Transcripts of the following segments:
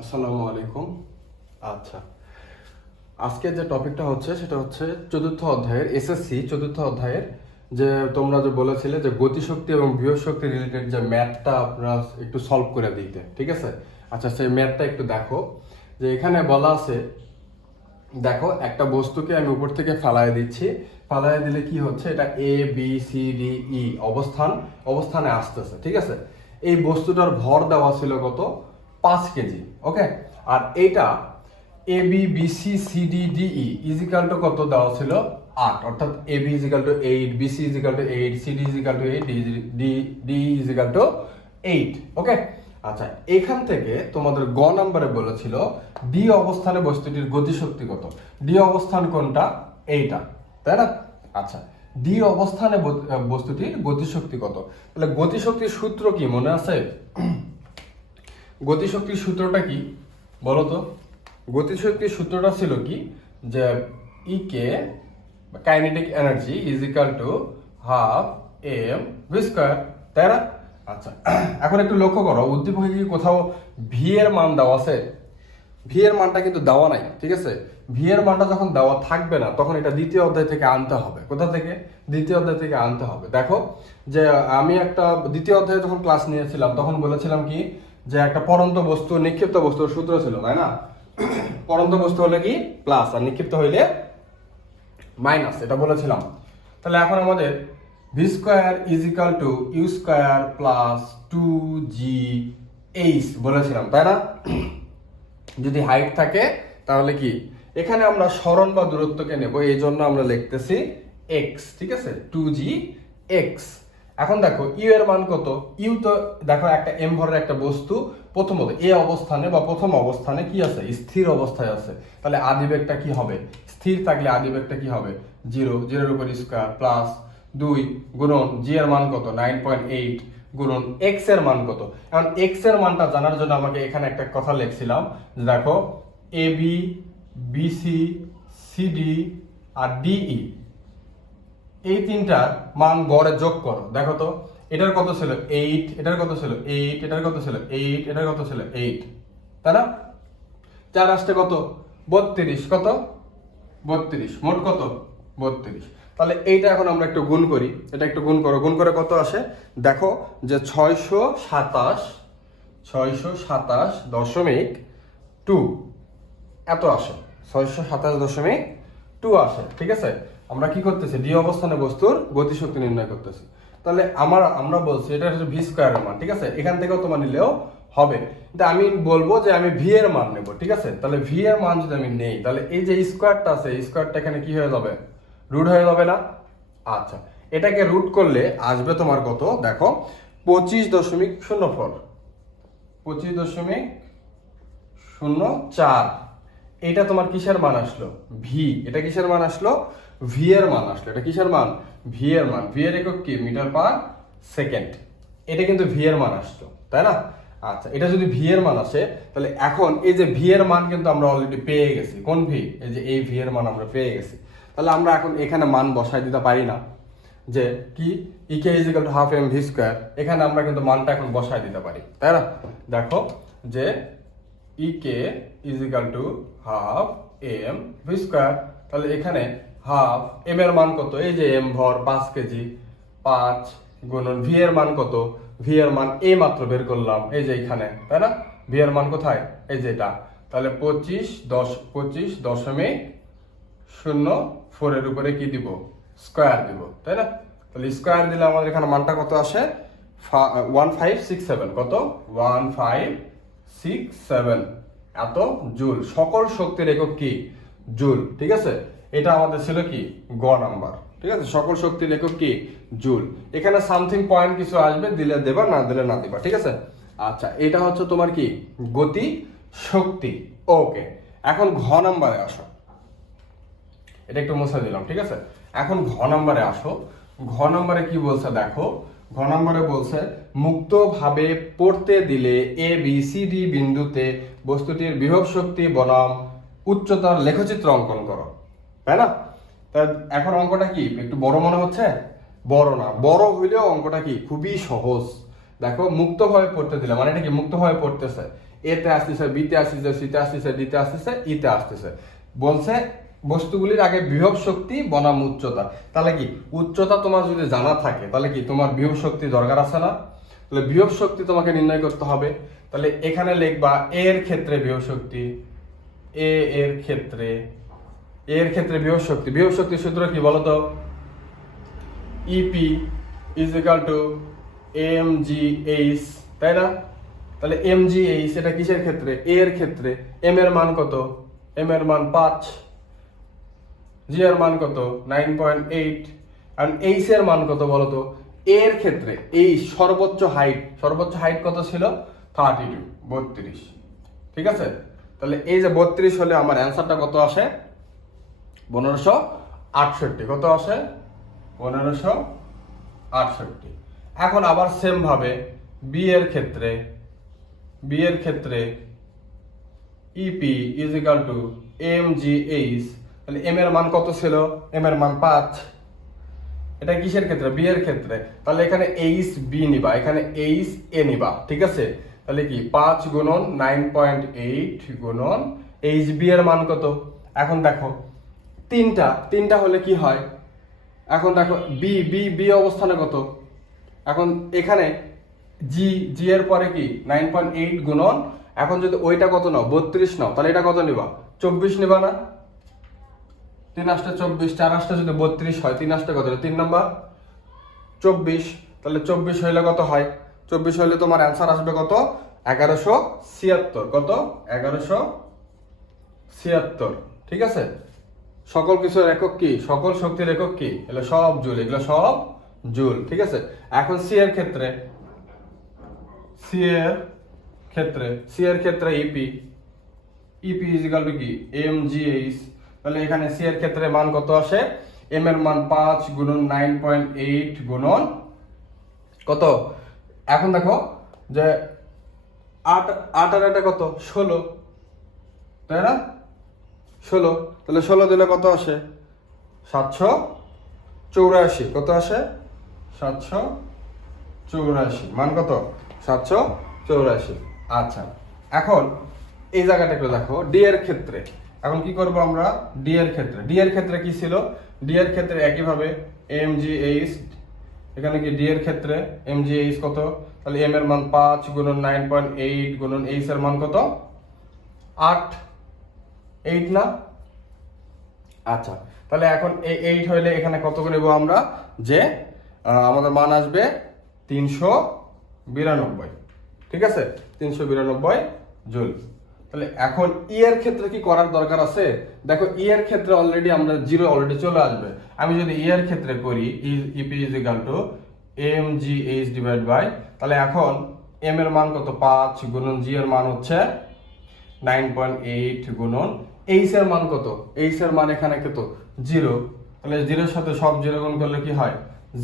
আসসালামু আলাইকুম। আচ্ছা। আজকে যে টপিকটা হচ্ছে, সেটা হচ্ছে চতুর্থ অধ্যায়ের এসএসসি, চতুর্থ অধ্যায়ের যে তোমরা যে বলেছিলে যে গতিশক্তি এবং বৃহস্পতি রিলেটেড যে ম্যাথটা আপনারা একটু সলভ করে দিতে, ঠিক আছে? আচ্ছা সেই ম্যাথটা একটু দেখো। যে এখানে বলা আছে, দেখো, একটা বস্তুকে আমি উপর থেকে ফালায় দিচ্ছি। ফালায় দিলে কি হচ্ছে? এটা A B C D E অবস্থান, অবস্থানে আসতেছে, ঠিক আছে? এই বস্তুটার ভর দেওয়া ছিল কত? পাঁচ কেজি ওকে আর এইটা A B B C C D D E is equal to কত দেওয়া ছিল? আট। অর্থাৎ A B is equal to eight B C is equal to eight C D is equal to eight D D is equal to eight okay আচ্ছা এখান থেকে তোমাদের গ নাম্বারে বলেছিল ডি অবস্থানে বস্তুটির গতিশক্তি কত? ডি অবস্থান কোনটা? এইটা, তাই না? আচ্ছা ডি অবস্থানে বস্তুটির গতিশক্তি কত? তাহলে গতিশক্তির সূত্র কি, মনে আছে? গতিশক্তির সূত্রটা কি? বলো তো। গতিশক্তির সূত্রটা ছিল কি? যে E K kinetic energy is equal to half M V square তাই না? আচ্ছা এখন একটু লক্ষ্য করো, উদ্দীপকে কি কোথাও ভি এর মান দেওয়া আছে? ভি এর মানটা কিন্তু দেওয়া নাই, ঠিক আছে? ভি এর মানটা যখন দেওয়া থাকবে না, তখন এটা দ্বিতীয় অধ্যায় থেকে আনতে হবে। কোথা থেকে? দ্বিতীয় অধ্যায় থেকে আনতে হবে। দেখো, যে আমি একটা দ্বিতীয় অধ্যায়ে যখন ক্লাস নিয়েছিলাম, তখন বলেছিলাম কি? যে একটা পরন্ত বস্তু, নিক্ষিপ্ত বস্তুর সূত্র ছিল, তাই না? পরন্ত বস্তু হলে কি? প্লাস আর নিক্ষিপ্ত হইলে মাইনাস এটা বলেছিলাম। তাহলে এখন আমাদের V square is equal to U square plus two G H বলেছিলাম, তাই না? যদি হাইট থাকে, তাহলে কি? এখানে আমরা স্মরণ বা দূরত্বকে নেব, এই জন্য আমরা লিখতেছি এক্স ঠিক আছে? টু জি এক্স এখন দেখো ইউ এর মান কত? ইউ তো দেখো একটা এম ভরের একটা বস্তু, প্রথমত এ অবস্থানে বা প্রথম অবস্থানে কি আছে? স্থির অবস্থায় আছে। তাহলে আদিবেগটা কি হবে? স্থির থাকলে আদিবেগটা কি হবে? জিরো। জিরোর উপর স্কোয়ার প্লাস দুই গুণন জি এর মান কত? নাইন পয়েন্ট এইট গুণন এক্সের মান কত? এখন এক্সের মানটা জানার জন্য আমাকে এখানে একটা কথা লিখছিলাম দেখো A B B C C D R D E এই তিনটার মান গড়ে যোগ করো। দেখো তো, এটার কত ছিল এইট এটার কত ছিল এইট এটার কত ছিল এইট এটার কত ছিল এইট তাই না? চার আসতে কত? বত্রিশ। কত? বত্রিশ। মোট কত? বত্রিশ। তাহলে এইটা এখন আমরা একটু গুণ করি। এটা একটু গুণ করো। গুণ করে কত আসে? দেখো যে ছয়শো সাতাশ ছয়শো সাতাশ দশমিক টু এত আসে। ছয়শো সাতাশ দশমিক টু আসে। ঠিক আছে? আমরা কি করতেছি? ডি অবস্থানে বস্তুর গতিশক্তি নির্ণয় করতেছি। তাহলে আমার, আমরা বলছি এটা হচ্ছে ভি স্কোয়ারের মান, ঠিক আছে? এখান থেকেও তোমার নিলেও হবে। কিন্তু আমি বলব যে আমি ভি এর মান নেব, ঠিক আছে? তাহলে ভি এর মান যদি আমি নেই, তাহলে এই যে স্কোয়ারটা আছে স্কোয়ারটা এখানে কি হয়ে যাবে? রুট হয়ে যাবে না? আচ্ছা এটাকে রুট করলে আসবে তোমার কত? দেখো, পঁচিশ দশমিক শূন্য ফোর। পঁচিশ দশমিক শূন্য চার। এটা তোমার কিসের মান আসলো? ভি এটা কিসের মান আসলো? ভি এর মান আসলো। এটা কিসের মান? ভি এর মান। ভি এর একক কি? Metre per second. এটা কিন্তু ভি এর মান আসলো তাই না? আচ্ছা এটা যদি ভি এর মান আসে, তাহলে এখন এই যে ভি এর মান কিন্তু আমরা অলরেডি পেয়ে গেছি। কোন ভি? এই যে এই ভি এর মান আমরা পেয়ে গেছি। তাহলে আমরা এখন এখানে মান বসাই দিতে পারি না। যে কি? E K is equal to half M V square এখানে আমরা কিন্তু মানটা এখন বসায় দিতে পারি, তাই না? দেখো, যে E K is equal to half M V square তাহলে এখানে হাফ এম এর মান কত? এই যে এম ভর পাঁচ কেজি, পাঁচ গুণন ভি এর মান কত? ভি এর মান এই মাত্র বের করলাম, এই যে এখানে, তাই না? ভি এর মান কোথায়? এই যে এটা। তাহলে পঁচিশ, দশ, পঁচিশ, দশমিক শূন্য ফোরের উপরে কি দিব? স্কোয়ার দিব, তাই না? তাহলে স্কোয়ার দিলে আমাদের এখানে মানটা কত আসে? ওয়ান ফাইভ সিক্স সেভেন কত? ওয়ান ফাইভ সিক্স সেভেন এত জুল, সকল শক্তির একক কি? জুল, ঠিক আছে? এটা আমাদের ছিল কি? গ নাম্বার। ঠিক আছে? সকল শক্তির একক কি? জুল। এখানে সামথিং পয়েন্ট কিছু আসবে, দিলে দেবা, না দিলে না দিবা, ঠিক আছে? আচ্ছা এটা হচ্ছে তোমার কি? গতি, শক্তি। ওকে এখন ঘ নাম্বারে আসো। এটা একটু মুছে দিলাম, ঠিক আছে? এখন ঘ নাম্বারে আসো। ঘ নাম্বারে কি বলছে দেখো? ঘ নম্বরে বলছে, মুক্তভাবে পড়তে দিলে এ বি সি ডি বিন্দুতে বস্তুটির বিভব শক্তি, বনাম, উচ্চতার লেখচিত্র অঙ্কন করো। তাই না? তা এখন অঙ্কটা কি? একটু বড় মনে হচ্ছে? বড় না। বড় হইলেও অঙ্কটা কি? খুবই সহজ। দেখো মুক্তভাবে পড়তে দিলে মানে এটা কি? মুক্তভাবে পড়তেছে। এতে আসতেছে বিতে আসতেছে সিতে আসতেছে ডিতে আসতেছে ইতে আসতেছে। বলছে, বস্তুগুলির আগে বিভব শক্তি, বনাম উচ্চতা। তাহলে কি? উচ্চতা তোমার যদি জানা থাকে, তাহলে কি? তোমার বিভব শক্তি দরকার আছে না? তাহলে বিভব শক্তি তোমাকে নির্ণয় করতে হবে। তাহলে এখানে লিখবা এর ক্ষেত্রে বিভব শক্তি এ এর ক্ষেত্রে এর ক্ষেত্রে বিভব শক্তি। বিভব শক্তি সূত্র কি বলতো? E P is equal to M G H তাই না? তাহলে এম জি এইচ এটা কিসের ক্ষেত্রে? এর ক্ষেত্রে। এম এর মান কত? এম এর মান পাঁচ। জি এর মান কত? Nine point eight. আর এইচ এর মান কত বলতো? এর ক্ষেত্রে। এই সর্বোচ্চ হাইট সর্বোচ্চ হাইট কত ছিল? থার্টি টু বত্রিশ। ঠিক আছে? তাহলে এই যে বত্রিশ হলে আমার অ্যান্সারটা কত আসে? পনেরোশো আটষট্টি। কত আসে? পনেরোশো আটষট্টি। এখন আবার সেম ভাবে বি এর ক্ষেত্রে বি এর ক্ষেত্রে E P is equal to M G H তাহলে এম এর মান কত ছিল? এম এর মান পাঁচ। এটা কিসের ক্ষেত্রে? বি এর ক্ষেত্রে। তাহলে এখানে এইচ বি নিবা, এখানে এইচ এ নিবা, ঠিক আছে? তাহলে কি? পাঁচ গুণন নাইন পয়েন্ট এইট গুণন এইচ বি এর মান কত? এখন দেখো তিনটা তিনটা হলে কি হয়? এখন দেখো বি বি বি অবস্থানে কত? এখন এখানে জি জি এর পরে কি? নাইন পয়েন্ট এইট গুণন, এখন যদি ওইটা কত নাও? বত্রিশ নাও, তাহলে এটা কত নিবা? চব্বিশ নিবা না? তিন আটটা চব্বিশ, চার আটটা যদি বত্রিশ হয়, তিন আটটা কত? তিন নম্বর? চব্বিশ, তাহলে চব্বিশ হইলে কত হয়? চব্বিশ হইলে তোমার অ্যান্সার আসবে কত? এগারোশো ছিয়াত্তর। কত? এগারোশো ছিয়াত্তর। ঠিক আছে? সকল কিছুর একক কি? সকল শক্তির একক কি? এগুলো সব জুল, এগুলো সব জুল, ঠিক আছে? এখন সি এর ক্ষেত্রে, সি এর ক্ষেত্রে, সি এর ক্ষেত্রে EP EP is equal to কি? এম জি এইচ তাহলে এখানে সি এর ক্ষেত্রে মান কত আসে? এম এর মান পাঁচ গুণন নাইন পয়েন্ট এইট গুণন কত? এখন দেখো যে আট আট আর এটা কত? ষোলো, তাই না? ষোলো। তাহলে ষোলো দিলে কত আসে? সাতশো চৌরাশি। কত আসে? সাতশো চৌরাশি। মান কত? সাতশো চৌরাশি। আচ্ছা। এখন এই জায়গাটা একটু দেখো। ডি এর ক্ষেত্রে। এখন কি করব আমরা? ডি এর ক্ষেত্রে। ডি এর ক্ষেত্রে কি ছিল? ডি এর ক্ষেত্রে একইভাবে এম জি এইচ এখানে কি ডি এর ক্ষেত্রে? এম জি এইচ কত? তাহলে এম এর মান পাঁচ গুণন নাইন পয়েন্ট এইট গুণন এইচ এর মান কত? আট। এইট না? আচ্ছা তাহলে এখন এই এইট হইলে এখানে কত করে আমরা? যে আমাদের মান আসবে তিনশো বিরানব্বই। ঠিক আছে? তিনশো বিরানব্বই জুল। তাহলে এখন ই এর ক্ষেত্রে কি করার দরকার আছে? দেখো ই এর ক্ষেত্রে অলরেডি আমরা জিরো অলরেডি চলে আসবে। আমি যদি ই এর ক্ষেত্রে করি EP is equal to M G H divide by তাহলে এখন এম এর মান কত? পাঁচ গুণন জি এর মান হচ্ছে নাইন পয়েন্ট এইট গুণন এইচ এর মান কত? এইচ মান এখানে কত? জিরো। তাহলে জিরোর সাথে সব জিরো গুণ করলে কি হয়?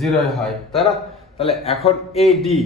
জিরোই হয়। তাই না? তাহলে এখন A D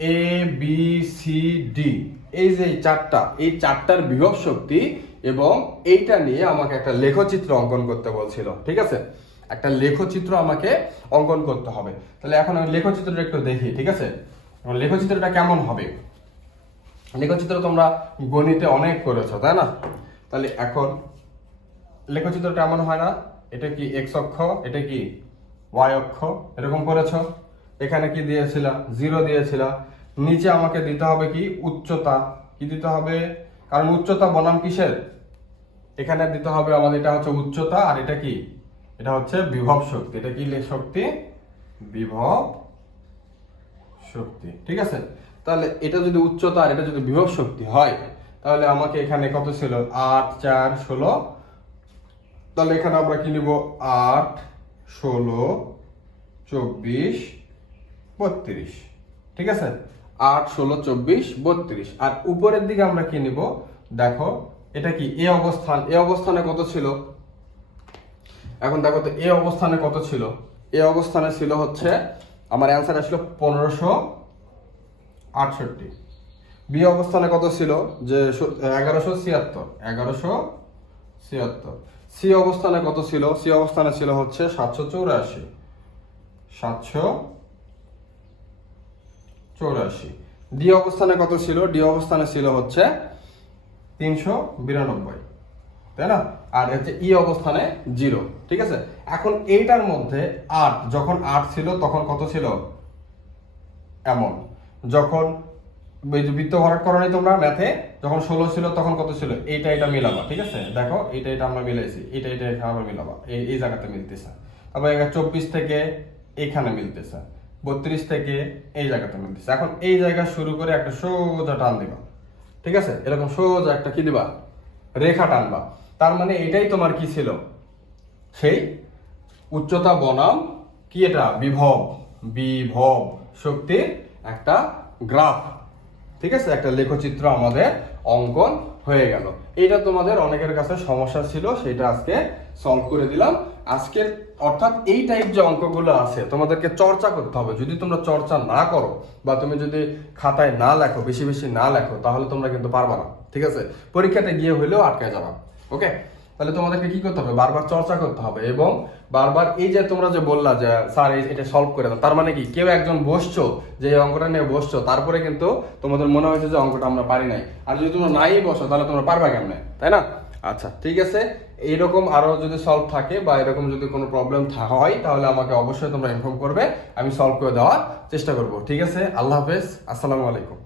A B C D এই যে চারটা, এই চারটার বিভব শক্তি এবং এইটা নিয়ে আমাকে একটা লেখচিত্র অঙ্কন করতে বলছিল। ঠিক আছে? একটা লেখচিত্র আমাকে অঙ্কন করতে হবে। তাহলে এখন আমি লেখচিত্রটা একটু দেখি, ঠিক আছে? লেখচিত্রটা কেমন হবে? লেখচিত্র তোমরা গণিতে অনেক করেছ, তাই না? তাহলে এখন লেখচিত্রটা এমন হয় না, এটা কি এক্স অক্ষ, এটা কি ওয়াই অক্ষ, এরকম করেছ? এখানে কি দিয়েছিলা? জিরো দিয়েছিলা। নিচে আমাকে দিতে হবে কি? উচ্চতা। কি দিতে হবে? কারণ উচ্চতা বনাম কিসের? এখানে দিতে হবে আমাদের, এটা হচ্ছে উচ্চতা, আর এটা কি? এটা হচ্ছে বিভব শক্তি। এটা কি শক্তি? বিভব শক্তি। ঠিক আছে? তাহলে এটা যদি উচ্চতা আর এটা যদি বিভব শক্তি হয়, তাহলে আমাকে এখানে কত ছিল? আট, চার, ষোলো। তাহলে এখানে আমরা কি নিব? আট, ষোলো, চব্বিশ, বত্রিশ। ঠিক আছে? আট, ষোলো, চব্বিশ, বত্রিশ। আর উপরের দিকে আমরা কি নিব? দেখো, এটা কি? এ অবস্থান। এ অবস্থানে কত ছিল? এখন দেখো তো, এ অবস্থানে কত ছিল? এ অবস্থানে ছিল হচ্ছে, আমার অ্যান্সার আসলো পনেরোশো আটষট্টি। বি অবস্থানে কত ছিল? যে এগারোশো ছিয়াত্তর। এগারোশো ছিয়াত্তর। সি অবস্থানে কত ছিল? সি অবস্থানে ছিল হচ্ছে সাতশো চৌরাশি। সাতশো চৌরাশি। ডি অবস্থানে কত ছিল? ডি অবস্থানে ছিল হচ্ছে তিনশো বিরানব্বই। তাই না? আর হচ্ছে ই অবস্থানে জিরো। ঠিক আছে? এখন এইটার মধ্যে আট, যখন আট ছিল, তখন কত ছিল? এমন। যখন বৃত্ত ভরাট করো তোমরা ম্যাথে যখন ষোলো ছিল তখন কত ছিল? এইটা এটা মিলাবা, ঠিক আছে? দেখো এটা এটা আমরা মিলাইছি এটা এটা আমরা মিলাবা এই এই জায়গাতে মিলতেছে। তারপর চব্বিশ থেকে এখানে মিলতেছে, বত্রিশ থেকে এই জায়গাতে মিলতেছে। এখন এই জায়গা শুরু করে একটা সোজা টান দিবা, ঠিক আছে? এরকম সোজা একটা কি দিবা? রেখা টানবা। তার মানে এটাই তোমার কি ছিল? সেই উচ্চতা বনাম কি এটা? বিভব বিভব শক্তির একটা গ্রাফ, ঠিক আছে? একটা লেখচিত্র আমাদের অঙ্কন হয়ে গেল। এটা তোমাদের অনেকের কাছে সমস্যা ছিল সেটা আজকে সলভ করে দিলাম। আজকের, অর্থাৎ এই টাইপ যে অঙ্কগুলো আছে, তোমাদেরকে চর্চা করতে হবে। যদি তোমরা চর্চা না করো, বা তুমি যদি খাতায় না লেখো, বেশি বেশি না লেখো, তাহলে তোমরা কিন্তু পারবা না, ঠিক আছে? পরীক্ষাতে গিয়ে হলেও আটকে যাবা ওকে তাহলে তোমাদেরকে কি করতে হবে? বারবার চর্চা করতে হবে এবং বারবার এই যে তোমরা যে বললা যে, স্যার এটা সলভ করে দাও। তার মানে কি? কেউ একজন বসছো, যে এই অঙ্কটা নিয়ে বসছো, তারপরে কিন্তু তোমাদের মনে হয়েছে যে অঙ্কটা আমরা পারি নাই। আর যদি তোমরা নাই বসো, তাহলে তোমরা পারবা কেমনে? তাই না? আচ্ছা ঠিক আছে। এইরকম আরও যদি সলভ থাকে বা এরকম যদি কোনো প্রবলেম হয়, তাহলে আমাকে অবশ্যই তোমরা ইনফর্ম করবে। আমি সলভ করে দেওয়ার চেষ্টা করব। ঠিক আছে? আল্লাহ হাফেজ। আসসালামু আলাইকুম।